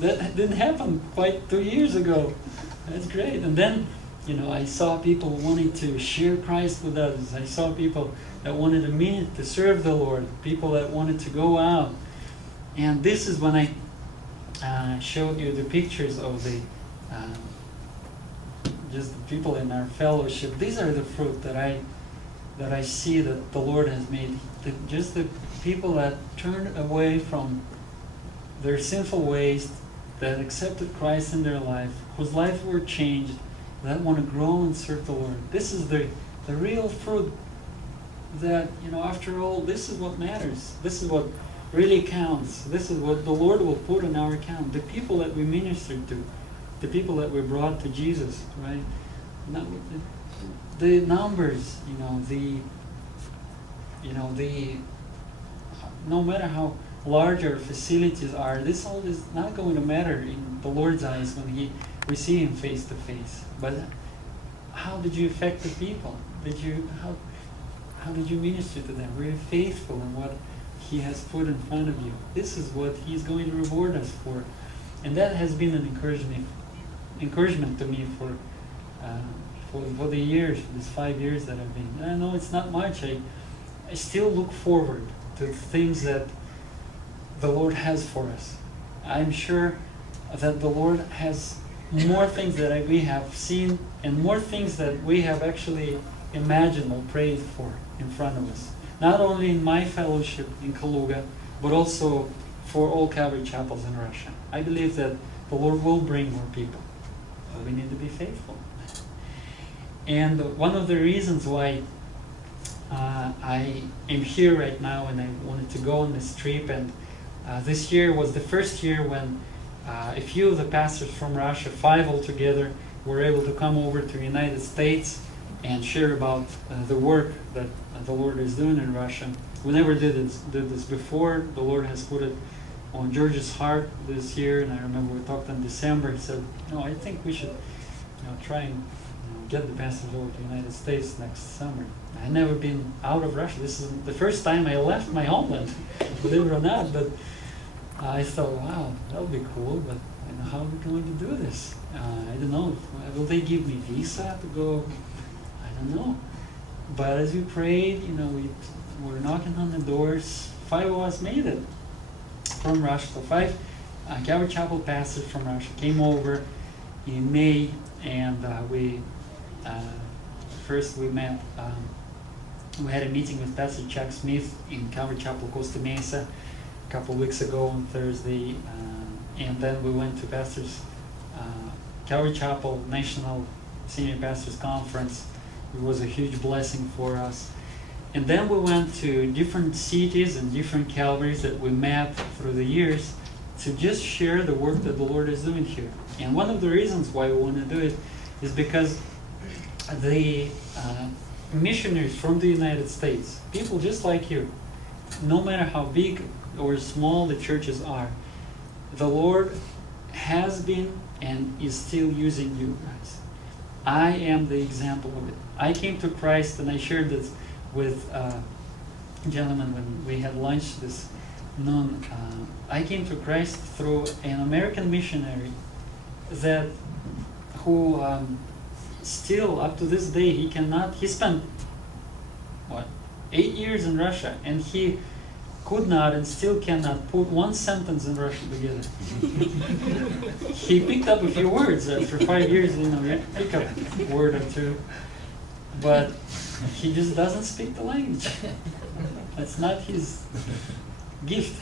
that didn't happen quite 2 years ago. That's great. And then, I saw people wanting to share Christ with others. I saw people that wanted to serve the Lord, people that wanted to go out. And this is when I showed you the pictures of the just the people in our fellowship. These are the fruit that I see that the Lord has made. Just the people that turned away from their sinful ways, that accepted Christ in their life, whose lives were changed, that want to grow and serve the Lord. This is the real fruit that, after all, this is what matters. This is what really counts. This is what the Lord will put in our account. The people that we ministered to, the people that we brought to Jesus, right? Not the numbers, no matter how large our facilities are, this all is not going to matter in the Lord's eyes when we see Him face to face. But how did you affect the people? How did you minister to them? Were you faithful in what He has put in front of you? This is what He's going to reward us for. And that has been an encouragement to me for the years, for these 5 years that I've been. And I know it's not much. I still look forward to things that the Lord has for us. I'm sure that the Lord has more things that we have seen and more things that we have actually imagined or prayed for in front of us. Not only in my fellowship in Kaluga, but also for all Calvary chapels in Russia. I believe that the Lord will bring more people. But we need to be faithful. And one of the reasons why I am here right now and I wanted to go on this trip, and this year was the first year when a few of the pastors from Russia, 5 altogether, were able to come over to the United States and share about the work that the Lord is doing in Russia. We never did this before. The Lord has put it on George's heart this year, and I remember we talked in December. He said, I think we should try and get the pastors over to the United States next summer. I had never been out of Russia. This is the first time I left my homeland, believe it or not. But I thought, wow, that would be cool, but how are we going to do this? I don't know. Will they give me visa to go? I don't know. But as we prayed, we were knocking on the doors. 5 of us made it from Russia. So 5 Calvary Chapel pastors from Russia came over in May, and first we met. We had a meeting with Pastor Chuck Smith in Calvary Chapel, Costa Mesa, a couple of weeks ago on Thursday, and then we went to Calvary Chapel National Senior Pastors Conference. It was a huge blessing for us. And then we went to different cities and different Calvaries that we met through the years to just share the work that the Lord is doing here. And one of the reasons why we want to do it is because the missionaries from the United States, people just like you, no matter how big or small the churches are, the Lord has been and is still using you guys. I am the example of it. I came to Christ, and I shared this with a gentleman when we had lunch this noon. I came to Christ through an American missionary who still up to this day he spent 8 years in Russia, and he could not and still cannot put one sentence in Russian together. He picked up a few words after 5 years, pick up a word or two, but he just doesn't speak the language. That's not his gift.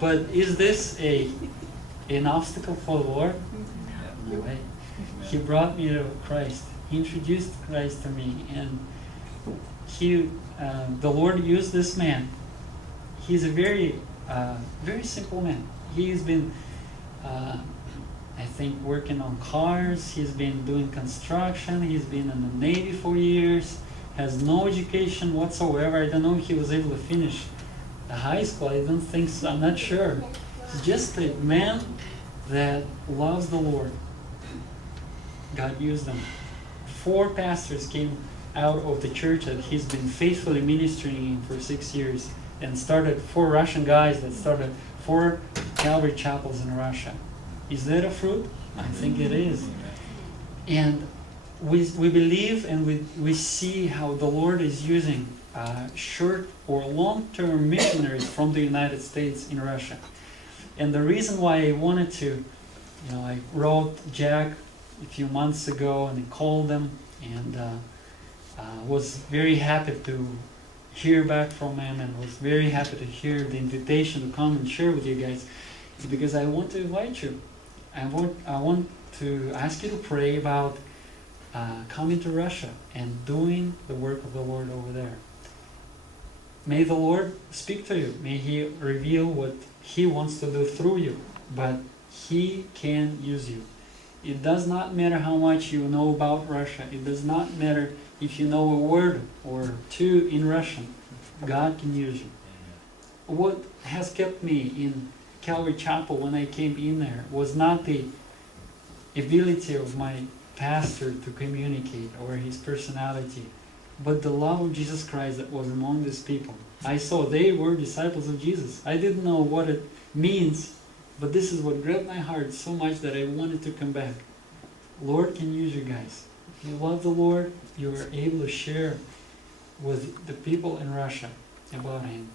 But is this an obstacle for the Lord? No way. He brought me to Christ. He introduced Christ to me, and the Lord used this man. He's a very simple man. He's been, I think, working on cars. He's been doing construction. He's been in the Navy for years. Has no education whatsoever. I don't know if he was able to finish the high school. I don't think so. I'm not sure. He's just a man that loves the Lord. God used him. 4 pastors came out of the church that he's been faithfully ministering in for 6 years, and started 4 Russian guys that started 4 Calvary chapels in Russia. Is that a fruit? I think it is. And we believe and we see how the Lord is using short or long-term missionaries from the United States in Russia. And the reason why I wanted to, I wrote Jack a few months ago and I called them and was very happy to hear back from him and was very happy to hear the invitation to come and share with you guys, because I want to invite you. I want to ask you to pray about coming to Russia and doing the work of the Lord over there. May the Lord speak to you. May He reveal what He wants to do through you. But He can use you. It does not matter how much you know about Russia. It does not matter if you know a word or two in Russian. God can use you. What has kept me in Calvary Chapel when I came in there was not the ability of my pastor to communicate or his personality, but the love of Jesus Christ that was among these people. I saw they were disciples of Jesus. I didn't know what it means, but this is what grabbed my heart so much that I wanted to come back. Lord can use you guys. If you love the Lord, you are able to share with the people in Russia about Him.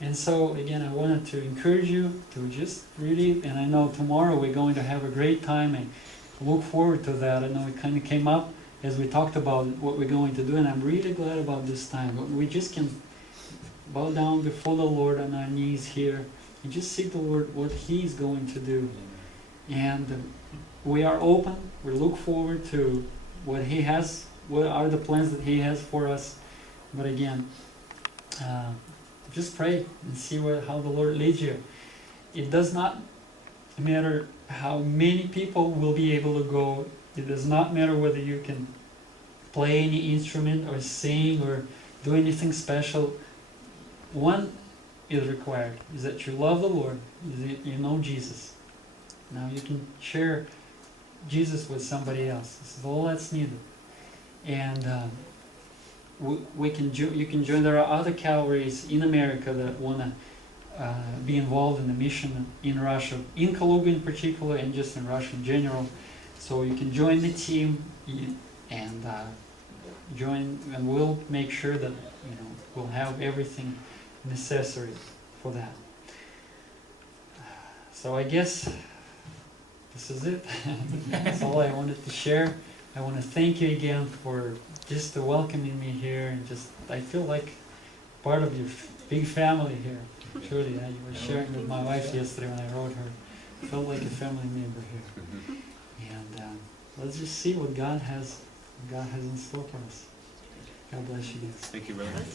And so, again, I wanted to encourage you to just read it. And I know tomorrow we're going to have a great time and look forward to that. I know it kind of came up as we talked about what we're going to do, and I'm really glad about this time. We just can bow down before the Lord on our knees here and just seek the Lord what He's going to do. And we are open. We look forward to what He has, what are the plans that He has for us. But again, just pray and see how the Lord leads you. It does not matter how many people will be able to go. It does not matter whether you can play any instrument or sing or do anything special. One is required, is that you love the Lord, is that you know Jesus. Now you can share Jesus with somebody else. This is all that's needed. And you can join. There are other Calvaries in America that want to be involved in the mission in Russia, in Kaluga in particular, and just in Russia in general. So you can join the team and join, and we'll make sure that we'll have everything necessary for that. So I guess this is it. That's all I wanted to share. I want to thank you again for just welcoming me here, and just I feel like part of your big family here. Truly, I was sharing with my wife yesterday when I wrote her. I felt like a family member here. And let's just see what God has in store for us. God bless you guys. Thank you very much.